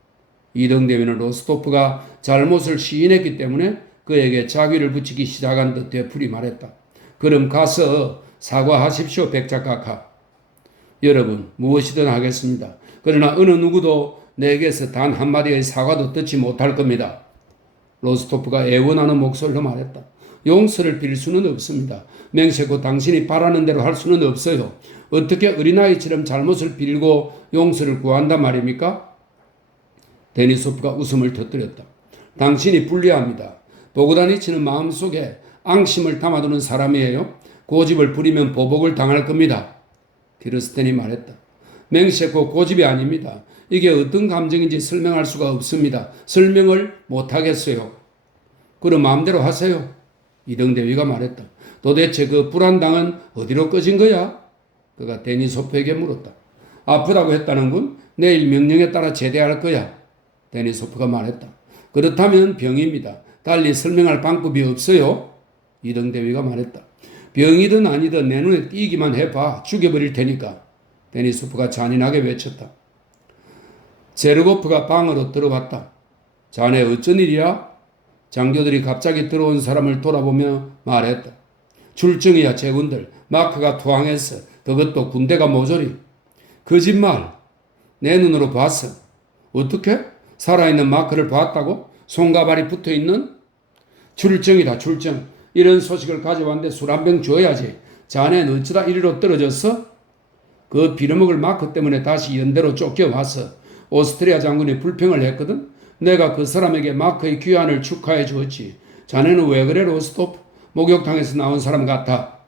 이등대위는 로스토프가 잘못을 시인했기 때문에 그에게 자귀를 붙이기 시작한 듯 되풀이 말했다. 그럼 가서 사과하십시오, 백작가카. 여러분, 무엇이든 하겠습니다. 그러나 어느 누구도 내게서 단 한마디의 사과도 듣지 못할 겁니다. 로스토프가 애원하는 목소리로 말했다. 용서를 빌 수는 없습니다. 맹세코 당신이 바라는 대로 할 수는 없어요. 어떻게 어린아이처럼 잘못을 빌고 용서를 구한단 말입니까? 데니소프가 웃음을 터뜨렸다. 당신이 불리합니다. 보그다니치는 마음속에 앙심을 담아두는 사람이에요. 고집을 부리면 보복을 당할 겁니다. 디르스텐이 말했다. 맹세코 고집이 아닙니다. 이게 어떤 감정인지 설명할 수가 없습니다. 설명을 못하겠어요. 그럼 마음대로 하세요. 이등대위가 말했다. 도대체 그 불안당은 어디로 꺼진 거야? 그가 데니소프에게 물었다. 아프다고 했다는군? 내일 명령에 따라 제대할 거야. 데니소프가 말했다. 그렇다면 병입니다. 달리 설명할 방법이 없어요. 이등대위가 말했다. 병이든 아니든 내 눈에 띄기만 해봐. 죽여버릴 테니까. 데니소프가 잔인하게 외쳤다. 제르고프가 방으로 들어왔다. 자네 어쩐 일이야? 장교들이 갑자기 들어온 사람을 돌아보며 말했다. 출정이야, 제군들. 마크가 투항했어. 그것도 군대가 모조리. 거짓말. 내 눈으로 봤어. 어떻게? 살아있는 마크를 봤다고? 손과 발이 붙어있는? 출정이다, 출정. 이런 소식을 가져왔는데 술 한 병 줘야지. 자네는 어쩌다 이리로 떨어졌어? 그 빌어먹을 마크 때문에 다시 연대로 쫓겨왔어. 오스트리아 장군이 불평을 했거든. 내가 그 사람에게 마크의 귀환을 축하해 주었지. 자네는 왜 그래, 로스토프? 목욕탕에서 나온 사람 같아.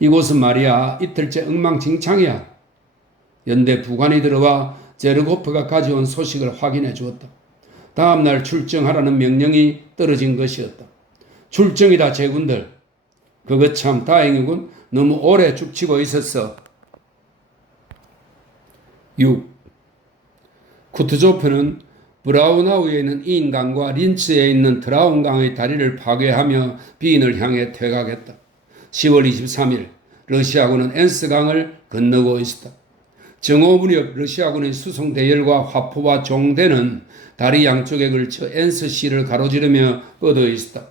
이곳은 말이야, 이틀째 엉망진창이야. 연대 부관이 들어와 제르고프가 가져온 소식을 확인해 주었다. 다음날 출정하라는 명령이 떨어진 것이었다. 출정이다, 제군들. 그거 참 다행이군. 너무 오래 죽치고 있었어. 6. 쿠트조프는 브라우나우에 있는 인강과 린츠에 있는 트라운강의 다리를 파괴하며 비인을 향해 퇴각했다. 10월 23일 러시아군은 엔스강을 건너고 있었다. 정오 무렵 러시아군의 수송 대열과 화포와 종대는 다리 양쪽에 걸쳐 엔스시를 가로지르며 뻗어 있었다.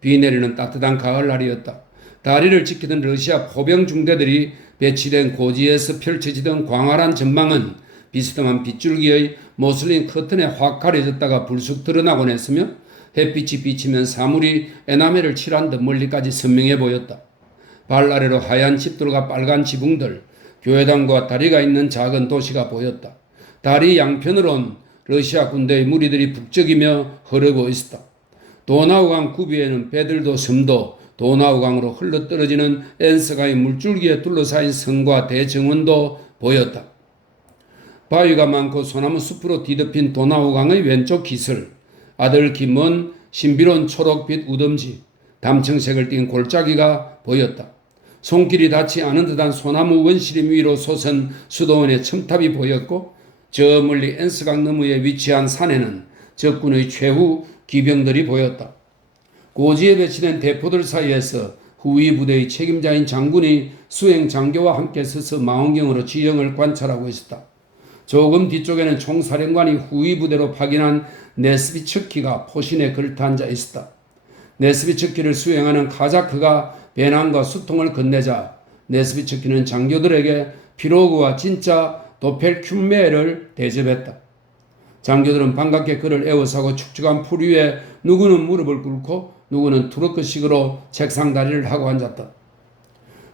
비 내리는 따뜻한 가을날이었다. 다리를 지키던 러시아 포병 중대들이 배치된 고지에서 펼쳐지던 광활한 전망은 비스듬한 빗줄기의 모슬린 커튼에 확 가려졌다가 불쑥 드러나곤 했으며 햇빛이 비치면 사물이 에나멜을 칠한 듯 멀리까지 선명해 보였다. 발 아래로 하얀 집들과 빨간 지붕들, 교회당과 다리가 있는 작은 도시가 보였다. 다리 양편으론 러시아 군대의 무리들이 북적이며 흐르고 있었다. 도나우강 구비에는 배들도 섬도 도나우강으로 흘러떨어지는 엔스가의 물줄기에 둘러싸인 성과 대정원도 보였다. 바위가 많고 소나무 숲으로 뒤덮인 도나우강의 왼쪽 기슬, 아들기 먼 신비로운 초록빛 우덤지, 담청색을 띤 골짜기가 보였다. 손길이 닿지 않은 듯한 소나무 원시림 위로 솟은 수도원의 첨탑이 보였고 저 멀리 엔스강 너머에 위치한 산에는 적군의 최후 기병들이 보였다. 고지에 배치된 대포들 사이에서 후위 부대의 책임자인 장군이 수행 장교와 함께 서서 망원경으로 지형을 관찰하고 있었다. 조금 뒤쪽에는 총사령관이 후위 부대로 파견한 네스비츠키가 포신에 걸터 앉아 있었다. 네스비츠키를 수행하는 카자크가 배낭과 수통을 건네자 네스비츠키는 장교들에게 피로그와 진짜 도펠큐메를 대접했다. 장교들은 반갑게 그를 에워싸고 축축한 풀 위에 누구는 무릎을 꿇고 누구는 투르크식으로 책상 다리를 하고 앉았다.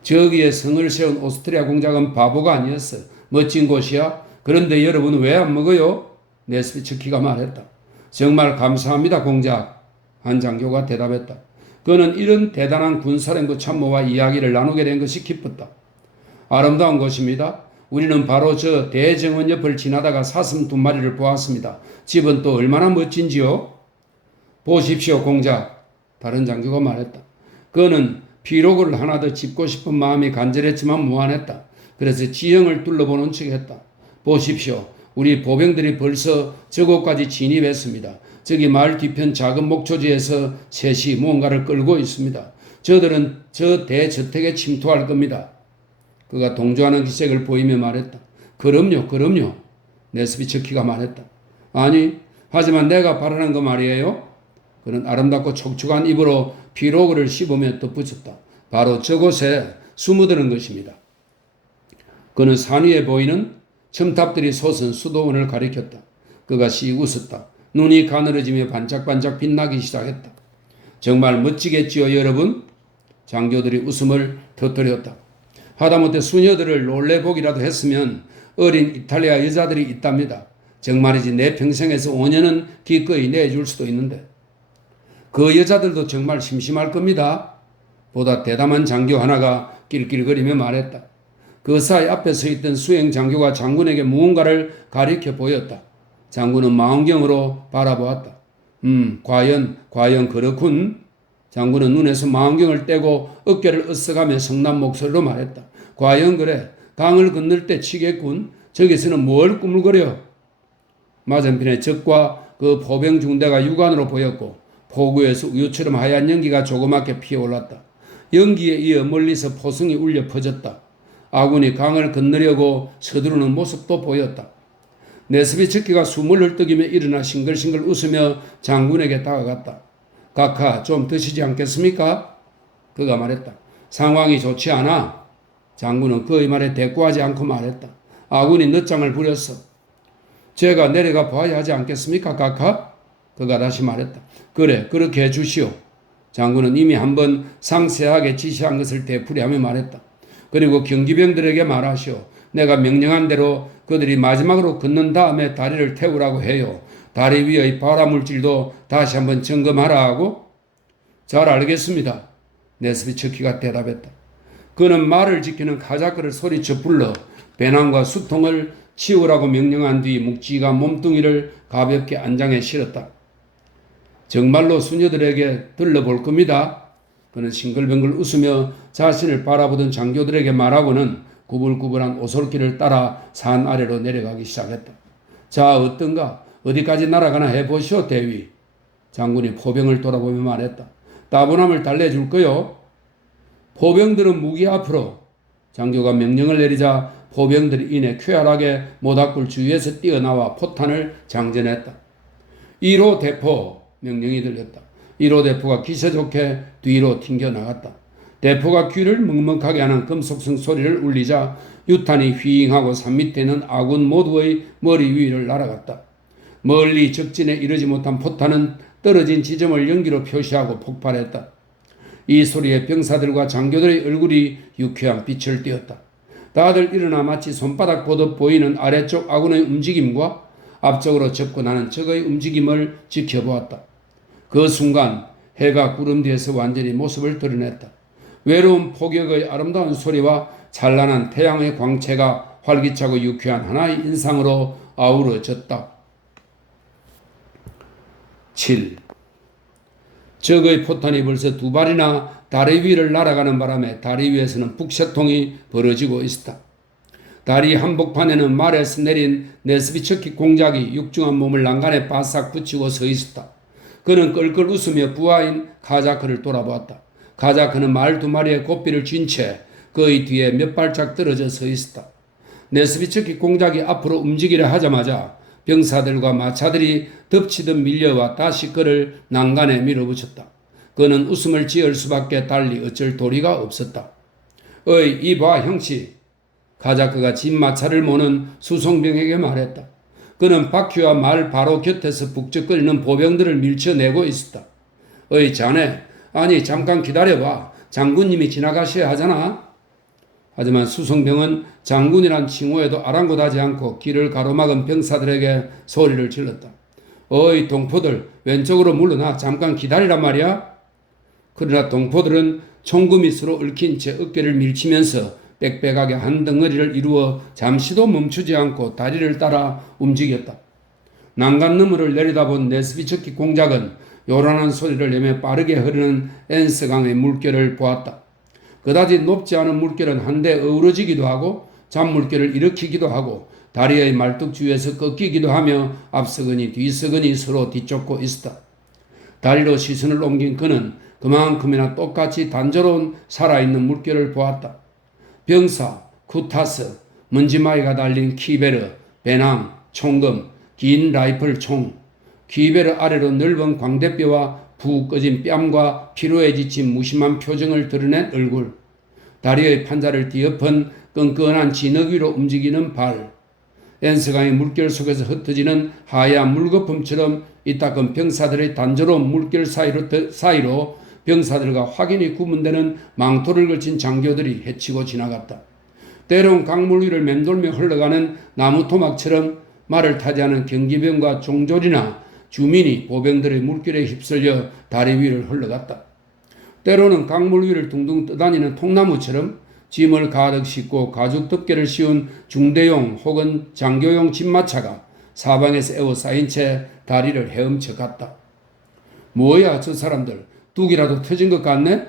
저기에 성을 세운 오스트리아 공작은 바보가 아니었어. 멋진 곳이야. 그런데 여러분 왜 안 먹어요? 네스비츠키가 말했다. 정말 감사합니다 공작. 한 장교가 대답했다. 그는 이런 대단한 군사령부 참모와 이야기를 나누게 된 것이 기뻤다. 아름다운 곳입니다. 우리는 바로 저 대정원 옆을 지나다가 사슴 2마리를 보았습니다. 집은 또 얼마나 멋진지요? 보십시오 공작. 다른 장교가 말했다. 그는 피로그를 하나 더 짚고 싶은 마음이 간절했지만 무안했다. 그래서 지형을 둘러보는 척했다. 보십시오. 우리 보병들이 벌써 저곳까지 진입했습니다. 저기 마을 뒤편 작은 목초지에서 셋이 무언가를 끌고 있습니다. 저들은 저 대저택에 침투할 겁니다. 그가 동조하는 기색을 보이며 말했다. 그럼요, 그럼요. 네스비츠키가 말했다. 아니, 하지만 내가 바라는 거 말이에요. 그는 아름답고 촉촉한 입으로 피로그를 씹으며 덧붙였다. 바로 저곳에 숨어드는 것입니다. 그는 산 위에 보이는 첨탑들이 솟은 수도원을 가리켰다. 그가 씩 웃었다. 눈이 가늘어지며 반짝반짝 빛나기 시작했다. 정말 멋지겠지요, 여러분? 장교들이 웃음을 터뜨렸다. 하다못해 수녀들을 놀래보기라도 했으면 어린 이탈리아 여자들이 있답니다. 정말이지 내 평생에서 5년은 기꺼이 내줄 수도 있는데. 그 여자들도 정말 심심할 겁니다. 보다 대담한 장교 하나가 낄낄거리며 말했다. 그 사이 앞에 서 있던 수행 장교가 장군에게 무언가를 가리켜 보였다. 장군은 망원경으로 바라보았다. 과연 그렇군. 장군은 눈에서 망원경을 떼고 어깨를 으쓱하며 성난 목소리로 말했다. 과연 그래. 강을 건널 때 치겠군. 저기서는 뭘 꾸물거려. 맞은편에 적과 그 포병 중대가 육안으로 보였고 포구에서 우유처럼 하얀 연기가 조그맣게 피어올랐다. 연기에 이어 멀리서 포성이 울려 퍼졌다. 아군이 강을 건너려고 서두르는 모습도 보였다. 네스비츠키가 숨을 헐떡이며 일어나 싱글싱글 웃으며 장군에게 다가갔다. 각하 좀 드시지 않겠습니까? 그가 말했다. 상황이 좋지 않아. 장군은 그의 말에 대꾸하지 않고 말했다. 아군이 늦장을 부렸어. 제가 내려가 봐야 하지 않겠습니까, 각하? 그가 다시 말했다. 그래, 그렇게 해주시오. 장군은 이미 한번 상세하게 지시한 것을 되풀이하며 말했다. 그리고 경기병들에게 말하시오. 내가 명령한 대로 그들이 마지막으로 걷는 다음에 다리를 태우라고 해요. 다리 위의 발화물질도 다시 한번 점검하라 하고. 잘 알겠습니다. 네스비츠키가 대답했다. 그는 말을 지키는 카자크를 소리쳐 불러 배낭과 수통을 치우라고 명령한 뒤 묵직한 몸뚱이를 가볍게 안장에 실었다. 정말로 수녀들에게 들러볼 겁니다. 그는 싱글벙글 웃으며 자신을 바라보던 장교들에게 말하고는 구불구불한 오솔길을 따라 산 아래로 내려가기 시작했다. 자, 어떤가? 어디까지 날아가나 해보시오, 대위. 장군이 포병을 돌아보며 말했다. 따분함을 달래줄 거요. 포병들은 무기 앞으로. 장교가 명령을 내리자 포병들이 이내 쾌활하게 모닥불 주위에서 뛰어나와 포탄을 장전했다. 1호 대포 명령이 들렸다. 1호 대포가 기세 좋게 뒤로 튕겨 나갔다. 대포가 귀를 먹먹하게 하는 금속성 소리를 울리자 유탄이 휘잉하고 산 밑에 있는 아군 모두의 머리 위를 날아갔다. 멀리 적진에 이르지 못한 포탄은 떨어진 지점을 연기로 표시하고 폭발했다. 이 소리에 병사들과 장교들의 얼굴이 유쾌한 빛을 띠었다. 다들 일어나 마치 손바닥 보듯 보이는 아래쪽 아군의 움직임과 앞쪽으로 접근하는 적의 움직임을 지켜보았다. 그 순간 해가 구름 뒤에서 완전히 모습을 드러냈다. 외로운 폭격의 아름다운 소리와 찬란한 태양의 광채가 활기차고 유쾌한 하나의 인상으로 아우러졌다. 7. 적의 포탄이 벌써 2발이나 다리 위를 날아가는 바람에 다리 위에서는 북새통이 벌어지고 있었다. 다리 한복판에는 말에서 내린 네스비츠키 공작이 육중한 몸을 난간에 바싹 붙이고 서 있었다. 그는 껄껄 웃으며 부하인 카자크를 돌아보았다. 카자크는 말 2마리의 고삐를 쥔 채 그의 뒤에 몇 발짝 떨어져 서 있었다. 네스비츠키 공작이 앞으로 움직이려 하자마자 병사들과 마차들이 덮치듯 밀려와 다시 그를 난간에 밀어붙였다. 그는 웃음을 지을 수밖에 달리 어쩔 도리가 없었다. 어이, 이봐 형씨. 카자크가 진 마차를 모는 수송병에게 말했다. 그는 바퀴와 말 바로 곁에서 북적거리는 보병들을 밀쳐내고 있었다. 어이 자네, 아니 잠깐 기다려봐. 장군님이 지나가셔야 하잖아. 하지만 수송병은 장군이란 칭호에도 아랑곳하지 않고 길을 가로막은 병사들에게 소리를 질렀다. 어이 동포들, 왼쪽으로 물러나. 잠깐 기다리란 말이야. 그러나 동포들은 총구밑으로 얽힌 채 어깨를 밀치면서 빽빽하게 한 덩어리를 이루어 잠시도 멈추지 않고 다리를 따라 움직였다. 난간 너머를 내려다본 네스비츠키 공작은 요란한 소리를 내며 빠르게 흐르는 엔스강의 물결을 보았다. 그다지 높지 않은 물결은 한데 어우러지기도 하고 잔물결을 일으키기도 하고 다리의 말뚝 주위에서 꺾이기도 하며 앞서거니 뒤서거니 서로 뒤쫓고 있었다. 다리로 시선을 옮긴 그는 그만큼이나 똑같이 단조로운 살아있는 물결을 보았다. 병사, 쿠타스, 먼지마이가 달린 키베르, 배낭, 총검, 긴 라이플 총, 키베르 아래로 넓은 광대뼈와 푹 꺼진 뺨과 피로에 지친 무심한 표정을 드러낸 얼굴, 다리의 판자를 뒤엎은 끈끈한 진흙 위로 움직이는 발, 엔스강의 물결 속에서 흩어지는 하얀 물거품처럼 이따금 병사들의 단조로운 물결 사이로 병사들과 확연히 구분되는 망토를 걸친 장교들이 헤치고 지나갔다. 때론 강물 위를 맴돌며 흘러가는 나무 토막처럼 말을 타지 않은 경기병과 종졸이나 주민이 보병들의 물결에 휩쓸려 다리 위를 흘러갔다. 때로는 강물 위를 둥둥 떠다니는 통나무처럼 짐을 가득 싣고 가죽 덮개를 씌운 중대용 혹은 장교용 집마차가 사방에서 에워싸인 채 다리를 헤엄쳐 갔다. 뭐야 저 사람들, 뚝이라도 터진 것 같네?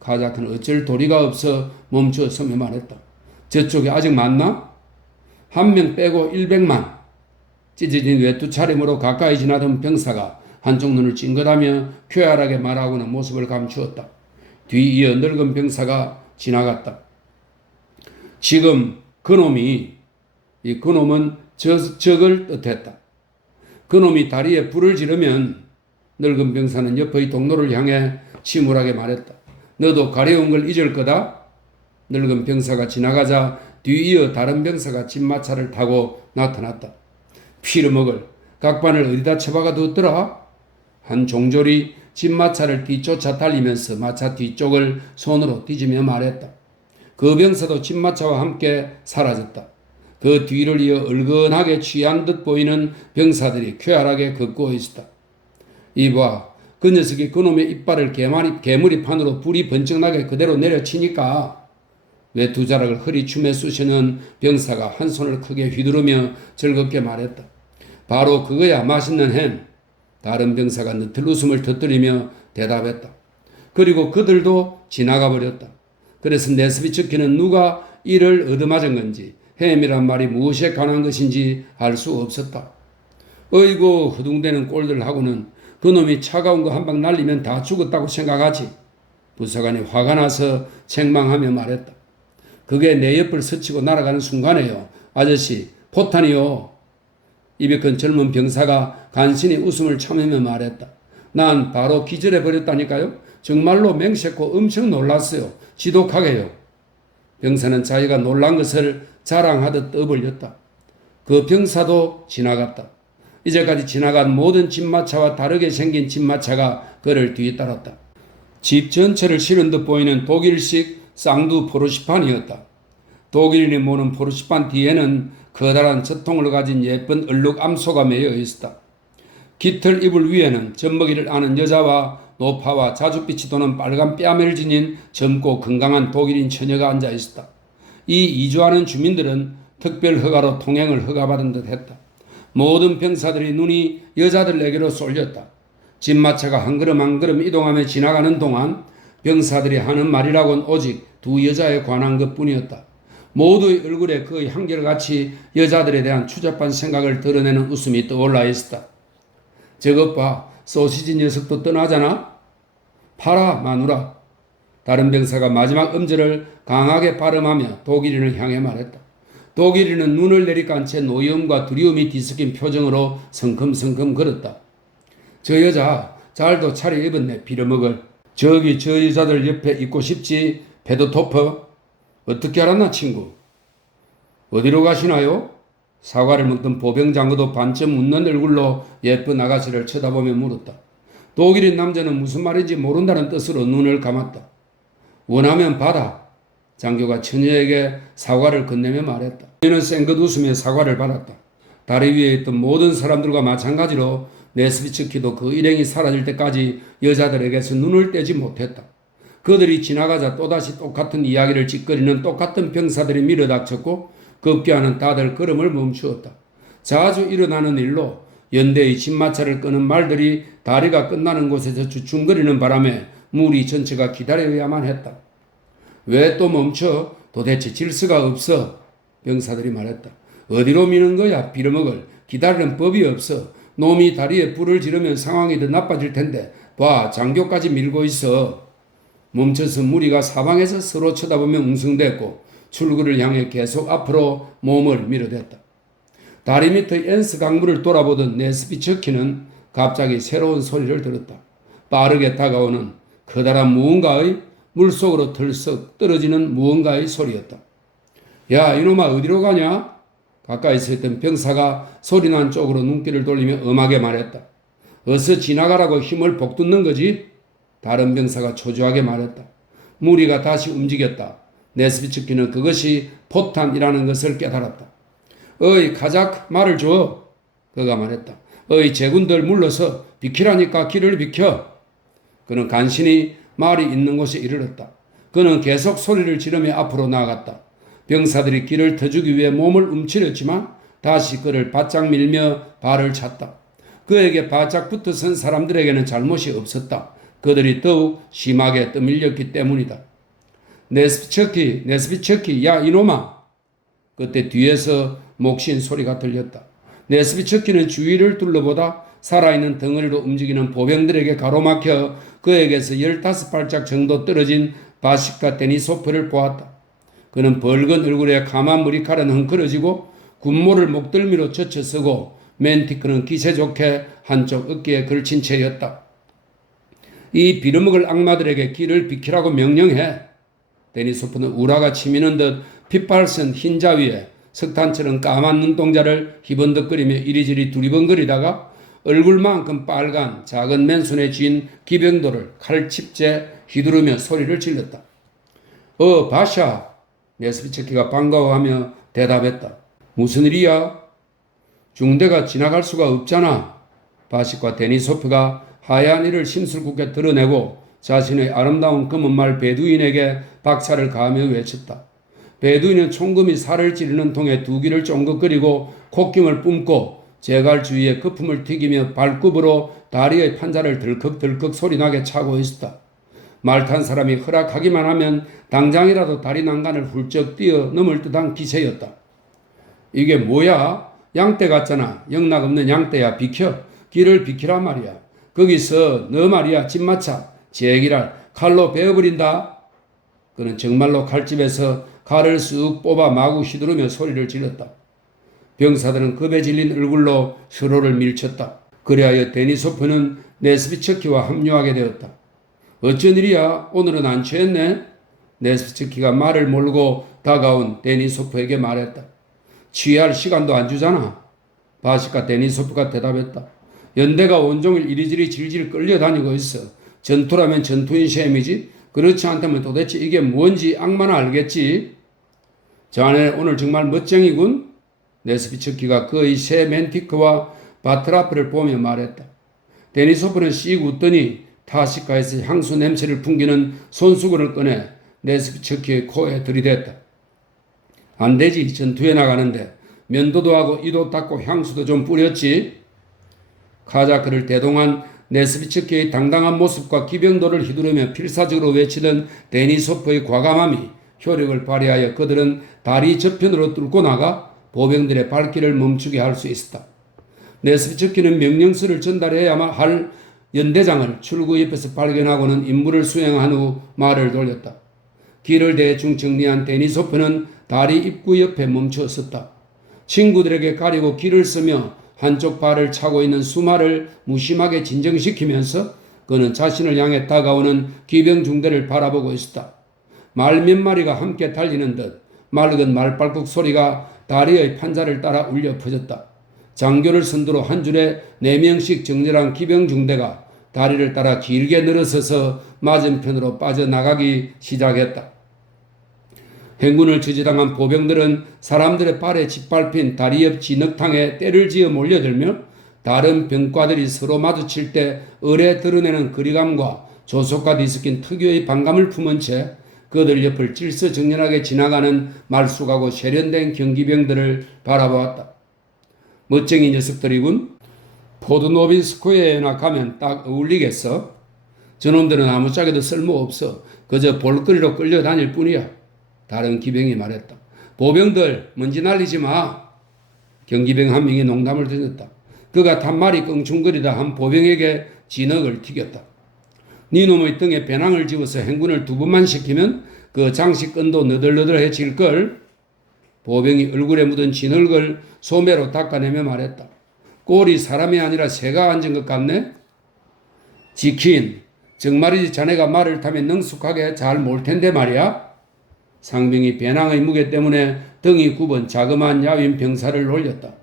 카자크는 어쩔 도리가 없어 멈춰 서며 말했다. 저쪽에 아직 많나? 한 명 빼고 100만. 찢어진 외투 차림으로 가까이 지나던 병사가 한쪽 눈을 찡긋하며 쾌활하게 말하고는 모습을 감추었다. 뒤이어 늙은 병사가 지나갔다. 지금 그놈은 적을 뜻했다. 그놈이 다리에 불을 지르면 늙은 병사는 옆의 동로를 향해 침울하게 말했다. 너도 가려운 걸 잊을 거다? 늙은 병사가 지나가자 뒤이어 다른 병사가 집마차를 타고 나타났다. 피를 먹을 각반을 어디다 처박아 두었더라? 한 종졸이 집마차를 뒤쫓아 달리면서 마차 뒤쪽을 손으로 뒤지며 말했다. 그 병사도 집마차와 함께 사라졌다. 그 뒤를 이어 얼건하게 취한 듯 보이는 병사들이 쾌활하게 걷고 있었다. 이봐, 그 녀석이 그놈의 이빨을 개머리판으로 불이 번쩍나게 그대로 내려치니까 왜 두 자락을 허리춤에 쑤시는 병사가 한 손을 크게 휘두르며 즐겁게 말했다. 바로 그거야 맛있는 햄. 다른 병사가 느틀 웃음을 터뜨리며 대답했다. 그리고 그들도 지나가 버렸다. 그래서 네스비츠키는 누가 이를 얻어맞은 건지 햄이란 말이 무엇에 관한 것인지 알 수 없었다. 어이구 허둥대는 꼴들 하고는 그놈이 차가운 거 한 방 날리면 다 죽었다고 생각하지. 부사관이 화가 나서 책망하며 말했다. 그게 내 옆을 스치고 날아가는 순간에요. 아저씨 포탄이요. 입에 큰 젊은 병사가 간신히 웃음을 참으며 말했다. 난 바로 기절해버렸다니까요. 정말로 맹세코 엄청 놀랐어요. 지독하게요. 병사는 자기가 놀란 것을 자랑하듯 떠벌렸다. 그 병사도 지나갔다. 이제까지 지나간 모든 집마차와 다르게 생긴 집마차가 그를 뒤따랐다. 집 전체를 실은 듯 보이는 독일식 쌍두 포르시판이었다. 독일인이 모는 포르시판 뒤에는 커다란 젖통을 가진 예쁜 얼룩 암소가 매여 있었다. 깃털 이불 위에는 젖먹이를 아는 여자와 노파와 자줏빛이 도는 빨간 뺨을 지닌 젊고 건강한 독일인 처녀가 앉아 있었다. 이 이주하는 주민들은 특별 허가로 통행을 허가받은 듯 했다. 모든 병사들의 눈이 여자들에게로 쏠렸다. 집마차가 한 걸음 한 걸음 이동하며 지나가는 동안 병사들이 하는 말이라고는 오직 두 여자에 관한 것뿐이었다. 모두의 얼굴에 거의 한결같이 여자들에 대한 추잡한 생각을 드러내는 웃음이 떠올라 있었다. 저것 봐, 소시지 녀석도 떠나잖아? 파라, 마누라. 다른 병사가 마지막 음절을 강하게 발음하며 독일인을 향해 말했다. 독일인은 눈을 내리깐 채 노여움과 두려움이 뒤섞인 표정으로 성큼성큼 걸었다. 저 여자 잘도 차려입었네, 빌어먹을. 저기 저 여자들 옆에 있고 싶지, 페도토프. 어떻게 알았나, 친구? 어디로 가시나요? 사과를 먹던 보병장어도 반쯤 웃는 얼굴로 예쁜 아가씨를 쳐다보며 물었다. 독일인 남자는 무슨 말인지 모른다는 뜻으로 눈을 감았다. 원하면 받아. 장교가 처녀에게 사과를 건네며 말했다. 그녀는 쌩긋 웃으며 사과를 받았다. 다리 위에 있던 모든 사람들과 마찬가지로 네스비츠키도 그 일행이 사라질 때까지 여자들에게서 눈을 떼지 못했다. 그들이 지나가자 또다시 똑같은 이야기를 찌꺼리는 똑같은 병사들이 밀어닥쳤고 급기야는 다들 걸음을 멈추었다. 자주 일어나는 일로 연대의 집마차를 끄는 말들이 다리가 끝나는 곳에서 주춤거리는 바람에 무리 전체가 기다려야만 했다. 왜 또 멈춰? 도대체 질서가 없어. 병사들이 말했다. 어디로 미는 거야? 빌어먹을. 기다리는 법이 없어. 놈이 다리에 불을 지르면 상황이 더 나빠질 텐데 봐, 장교까지 밀고 있어. 멈춰서 무리가 사방에서 서로 쳐다보며 웅성댔고 출구를 향해 계속 앞으로 몸을 밀어댔다. 다리 밑의 엔스 강물을 돌아보던 네스비츠키는 갑자기 새로운 소리를 들었다. 빠르게 다가오는 커다란 무언가의 물속으로 털썩 떨어지는 무언가의 소리였다. 야, 이놈아 어디로 가냐? 가까이 서 있던 병사가 소리난 쪽으로 눈길을 돌리며 엄하게 말했다. 어서 지나가라고 힘을 복돋는 거지? 다른 병사가 초조하게 말했다. 무리가 다시 움직였다. 네스비츠키는 그것이 포탄이라는 것을 깨달았다. 어이 카자크 말을 줘. 그가 말했다. 어이 제군들 물러서 비키라니까 길을 비켜. 그는 간신히 말이 있는 곳에 이르렀다. 그는 계속 소리를 지르며 앞으로 나아갔다. 병사들이 길을 터주기 위해 몸을 움츠렸지만 다시 그를 바짝 밀며 발을 찼다. 그에게 바짝 붙어 선 사람들에게는 잘못이 없었다. 그들이 더욱 심하게 떠밀렸기 때문이다. 네스비츠키, 야 이놈아. 그때 뒤에서 목신 소리가 들렸다. 네스비츠키는 주위를 둘러보다 살아있는 덩어리로 움직이는 보병들에게 가로막혀 그에게서 15발짝 정도 떨어진 바시카 데니소프를 보았다. 그는 벌건 얼굴에 까만 머리카락은 헝클어지고 군모를 목덜미로 젖혀쓰고 맨티크는 기세 좋게 한쪽 어깨에 걸친 채였다. 이 빌어먹을 악마들에게 길을 비키라고 명령해. 데니소프는 우라가 치미는 듯 핏발선 흰자 위에 석탄처럼 까만 눈동자를 희번덕거리며 이리저리 두리번거리다가 얼굴만큼 빨간 작은 맨손에 쥔 기병도를 칼집째 휘두르며 소리를 질렀다. 바샤. 네스비츠키가 반가워하며 대답했다. 무슨 일이야? 중대가 지나갈 수가 없잖아. 바시과 데니소프가 하얀 이를 심술궂게 드러내고 자신의 아름다운 검은말 베두인에게 박차를 가하며 외쳤다. 베두인은 총금이 살을 찌르는 통에 두 귀를 쫑긋거리고 콧김을 뿜고 제갈 주위에 거품을 튀기며 발굽으로 다리의 판자를 덜컥덜컥 소리나게 차고 있었다. 말 탄 사람이 허락하기만 하면 당장이라도 다리 난간을 훌쩍 뛰어넘을 듯한 기세였다. 이게 뭐야? 양떼 같잖아. 영락 없는 양떼야. 비켜. 길을 비키란 말이야. 거기서 너 말이야 집마차 제기랄 칼로 베어버린다. 그는 정말로 칼집에서 칼을 쑥 뽑아 마구 휘두르며 소리를 질렀다. 병사들은 겁에 질린 얼굴로 서로를 밀쳤다. 그리하여 데니소프는 네스비츠키와 합류하게 되었다. 어쩐 일이야? 오늘은 안 취했네? 네스비츠키가 말을 몰고 다가온 데니소프에게 말했다. 취할 시간도 안 주잖아. 바시카 데니소프가 대답했다. 연대가 온종일 이리저리 질질 끌려다니고 있어. 전투라면 전투인 셈이지. 그렇지 않다면 도대체 이게 뭔지 악마나 알겠지. 자네 오늘 정말 멋쟁이군. 네스비츠키가 그의 새 멘티크와 바트라프를 보며 말했다. 데니소프는 씩 웃더니 타시카에서 향수 냄새를 풍기는 손수건을 꺼내 네스비츠키의 코에 들이댔다. 안 되지. 전투에 나가는데 면도도 하고 이도 닦고 향수도 좀 뿌렸지. 카자크를 대동한 네스비츠키의 당당한 모습과 기병도를 휘두르며 필사적으로 외치던 데니소프의 과감함이 효력을 발휘하여 그들은 다리 저편으로 뚫고 나가 보병들의 발길을 멈추게 할 수 있었다. 네스비츠키는 명령서를 전달해야만 할 연대장을 출구 옆에서 발견하고는 임무를 수행한 후 말을 돌렸다. 길을 대충 정리한 데니소프는 다리 입구 옆에 멈춰 섰다. 친구들에게 가리고 길을 쓰며 한쪽 발을 차고 있는 수마를 무심하게 진정시키면서 그는 자신을 향해 다가오는 기병 중대를 바라보고 있었다. 말 몇 마리가 함께 달리는 듯 맑은 말발굽 소리가 다리의 판자를 따라 울려 퍼졌다. 장교를 선두로 한 줄에 4명씩 정렬한 기병 중대가 다리를 따라 길게 늘어서서 맞은편으로 빠져나가기 시작했다. 행군을 저지당한 보병들은 사람들의 발에 짓밟힌 다리 옆 진흙탕에 때를 지어 몰려들며 다른 병과들이 서로 마주칠 때 얼에 드러내는 거리감과 조속과 뒤섞인 특유의 반감을 품은 채 그들 옆을 질서정연하게 지나가는 말쑥하고 세련된 경기병들을 바라보았다. 멋쟁이 녀석들이군. 포드노빈스코에나 가면 딱 어울리겠어. 저놈들은 아무짝에도 쓸모없어. 그저 볼거리로 끌려다닐 뿐이야. 다른 기병이 말했다. 보병들 먼지 날리지 마. 경기병 한 명이 농담을 던졌다. 그가 탄말이 껑충거리다 한 보병에게 진흙을 튀겼다. 네 놈의 등에 배낭을 집어서 행군을 2번만 시키면 그 장식끈도 너덜너덜해질걸. 보병이 얼굴에 묻은 진흙을 소매로 닦아내며 말했다. 꼴이 사람이 아니라 새가 앉은 것 같네. 지킨, 정말이지 자네가 말을 타면 능숙하게 잘 몰 텐데 말이야. 상병이 배낭의 무게 때문에 등이 굽은 자그마한 야윈 병사를 올렸다.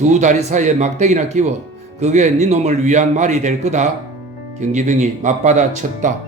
2 다리 사이에 막대기나 끼워. 그게 네 놈을 위한 말이 될 거다. 경기병이 맞받아 쳤다.